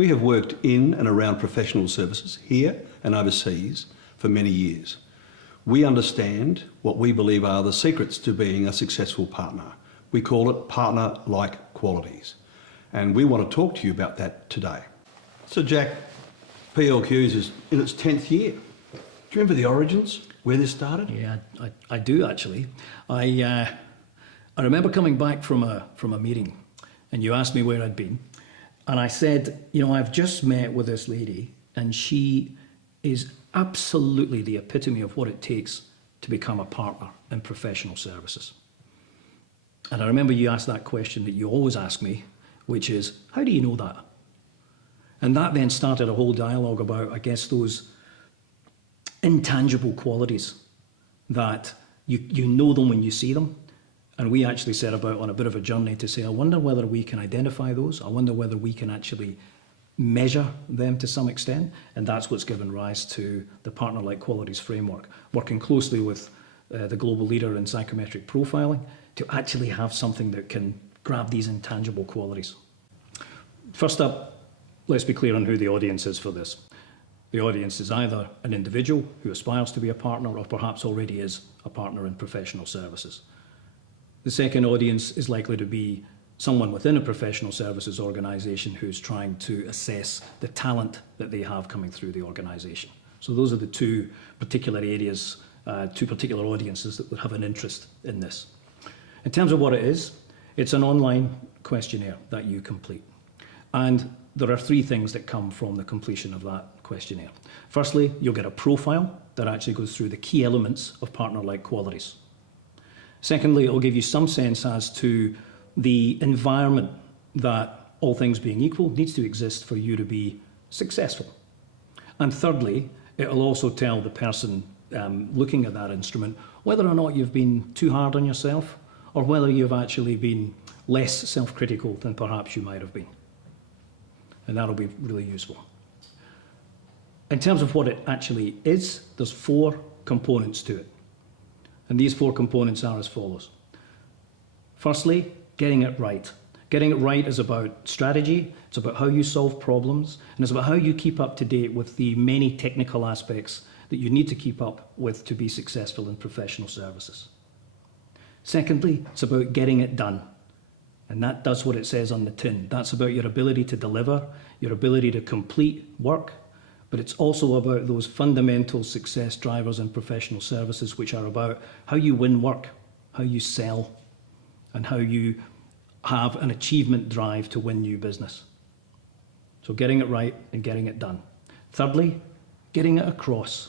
We have worked in and around professional services here and overseas for many years. We understand what we believe are the secrets to being a successful partner. We call it partner-like qualities. And we want to talk to you about that today. So Jack, PLQs is in its 10th year. Do you remember the origins, where this started? Yeah, I do actually. I remember coming back from a meeting and you asked me where I'd been. And I said, you know, I've just met with this lady and she is absolutely the epitome of what it takes to become a partner in professional services. And I remember you asked that question that you always ask me, which is, how do you know that? And that then started a whole dialogue about, I guess, those intangible qualities that you know them when you see them. And we actually set about on a bit of a journey to say, I wonder whether we can identify those. I wonder whether we can actually measure them to some extent. And that's what's given rise to the Partner-like Qualities framework, working closely with the global leader in psychometric profiling to actually have something that can grab these intangible qualities. First up, let's be clear on who the audience is for this. The audience is either an individual who aspires to be a partner or perhaps already is a partner in professional services. The second audience is likely to be someone within a professional services organisation who's trying to assess the talent that they have coming through the organisation. So those are the two particular areas, two particular audiences that would have an interest in this. In terms of what it is, it's an online questionnaire that you complete. And there are three things that come from the completion of that questionnaire. Firstly, you'll get a profile that actually goes through the key elements of partner-like qualities. Secondly, it will give you some sense as to the environment that, all things being equal, needs to exist for you to be successful. And thirdly, it will also tell the person looking at that instrument whether or not you've been too hard on yourself or whether you've actually been less self-critical than perhaps you might have been. And that'll be really useful. In terms of what it actually is, there's 4 components to it. And these 4 components are as follows. Firstly, getting it right. Getting it right is about strategy, it's about how you solve problems, and it's about how you keep up to date with the many technical aspects that you need to keep up with to be successful in professional services. Secondly, it's about getting it done. And that does what it says on the tin. That's about your ability to deliver, your ability to complete work, but it's also about those fundamental success drivers in professional services, which are about how you win work, how you sell, and how you have an achievement drive to win new business. So getting it right and getting it done. Thirdly, getting it across.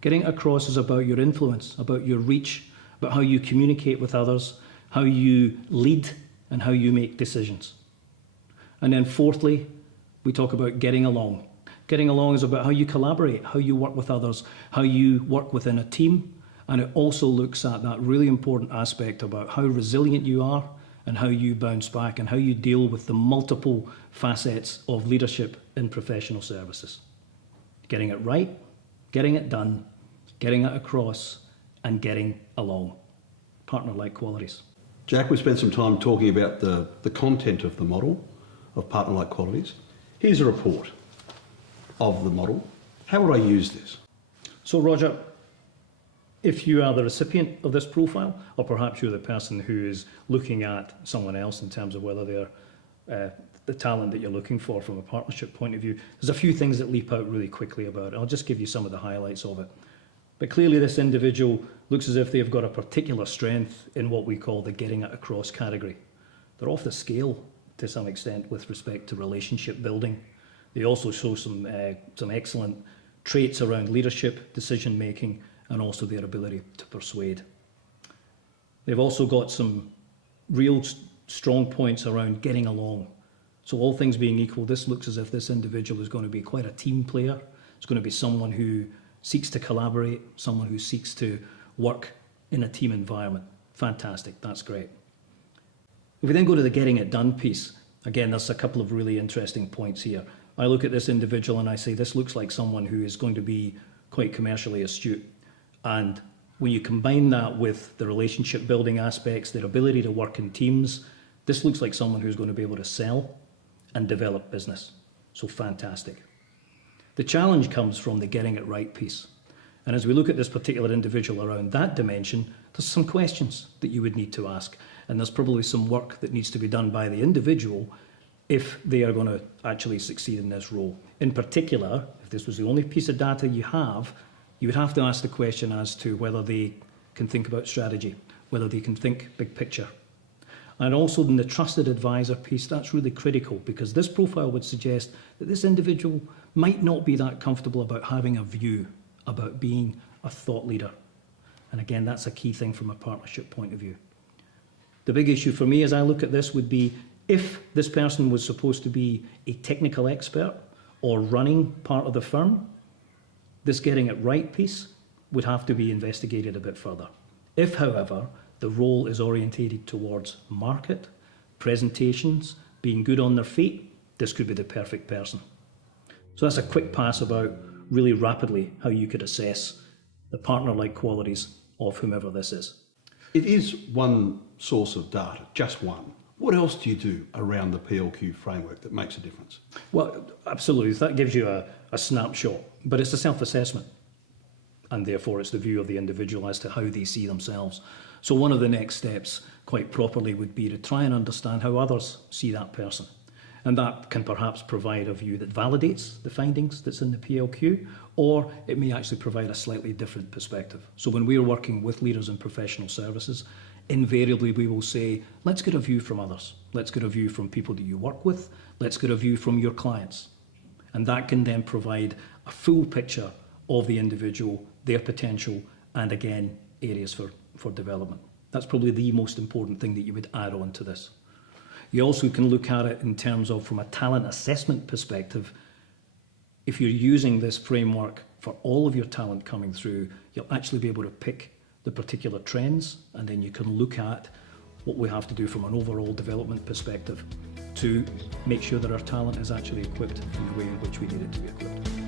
Getting it across is about your influence, about your reach, about how you communicate with others, how you lead, and how you make decisions. And then fourthly, we talk about getting along. Getting along is about how you collaborate, how you work with others, how you work within a team, and it also looks at that really important aspect about how resilient you are and how you bounce back and how you deal with the multiple facets of leadership in professional services. Getting it right, getting it done, getting it across, and getting along. Partner-like qualities. Jack, we spent some time talking about the content of the model of partner-like qualities. Here's a report of the model. How would I use this? So Roger, if you are the recipient of this profile, or perhaps you're the person who is looking at someone else in terms of whether they're the talent that you're looking for from a partnership point of view, there's a few things that leap out really quickly about it. I'll just give you some of the highlights of it. But clearly this individual looks as if they've got a particular strength in what we call the getting it across category. They're off the scale to some extent with respect to relationship building. They also show some excellent traits around leadership, decision making, and also their ability to persuade. They've also got some real strong points around getting along. So all things being equal, this looks as if this individual is going to be quite a team player. It's going to be someone who seeks to collaborate, someone who seeks to work in a team environment. Fantastic, that's great. If we then go to the getting it done piece, again, there's a couple of really interesting points here. I look at this individual and I say, this looks like someone who is going to be quite commercially astute. And when you combine that with the relationship building aspects, their ability to work in teams, this looks like someone who's going to be able to sell and develop business. So fantastic. The challenge comes from the getting it right piece. And as we look at this particular individual around that dimension, there's some questions that you would need to ask. And there's probably some work that needs to be done by the individual if they are going to actually succeed in this role. In particular, if this was the only piece of data you would have to ask the question as to whether they can think about strategy, whether they can think big picture. And also in the trusted advisor piece, that's really critical, because this profile would suggest that this individual might not be that comfortable about having a view, about being a thought leader. And again, that's a key thing from a partnership point of view. The big issue for me as I look at this would be if this person was supposed to be a technical expert or running part of the firm, this getting it right piece would have to be investigated a bit further. If, however, the role is orientated towards market, presentations, being good on their feet, this could be the perfect person. So that's a quick pass about really rapidly how you could assess the partner-like qualities of whomever this is. It is one source of data, just one. What else do you do around the PLQ framework that makes a difference? Well, absolutely. That gives you a snapshot, but it's a self-assessment. And therefore it's the view of the individual as to how they see themselves. So one of the next steps, quite properly, would be to try and understand how others see that person. And that can perhaps provide a view that validates the findings that's in the PLQ, or it may actually provide a slightly different perspective. So when we're working with leaders in professional services, invariably we will say, let's get a view from others. Let's get a view from people that you work with. Let's get a view from your clients. And that can then provide a full picture of the individual, their potential, and again, areas for development. That's probably the most important thing that you would add on to this. You also can look at it in terms of, from a talent assessment perspective, if you're using this framework for all of your talent coming through, you'll actually be able to pick the particular trends, and then you can look at what we have to do from an overall development perspective to make sure that our talent is actually equipped in the way in which we need it to be equipped.